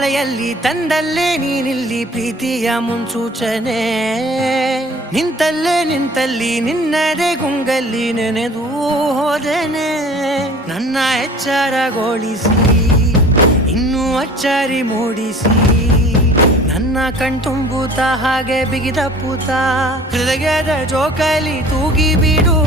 ಮಳೆಯಲ್ಲಿ ತಂದಲ್ಲೇ ನೀನಿಲ್ಲಿ ಪ್ರೀತಿಯ ಮುನ್ಸೂಚನೆ. ನಿಂತಲ್ಲಿ ನಿನ್ನದೇ ಗುಂಗಲ್ಲಿ ನೆನೆದು ಹೋದೆನೆ. ನನ್ನ ಎಚ್ಚರಗೊಳಿಸಿ ಇನ್ನೂ ಅಚ್ಚರಿ ಮೂಡಿಸಿ ನನ್ನ ಕಣ್ತುಂಬುತ್ತ ಹಾಗೆ ಬಿಗಿದ ಪೂತ ಹೃದಯದ ಜೋಕಾಲಿ ತೂಗಿ ಬಿಡು.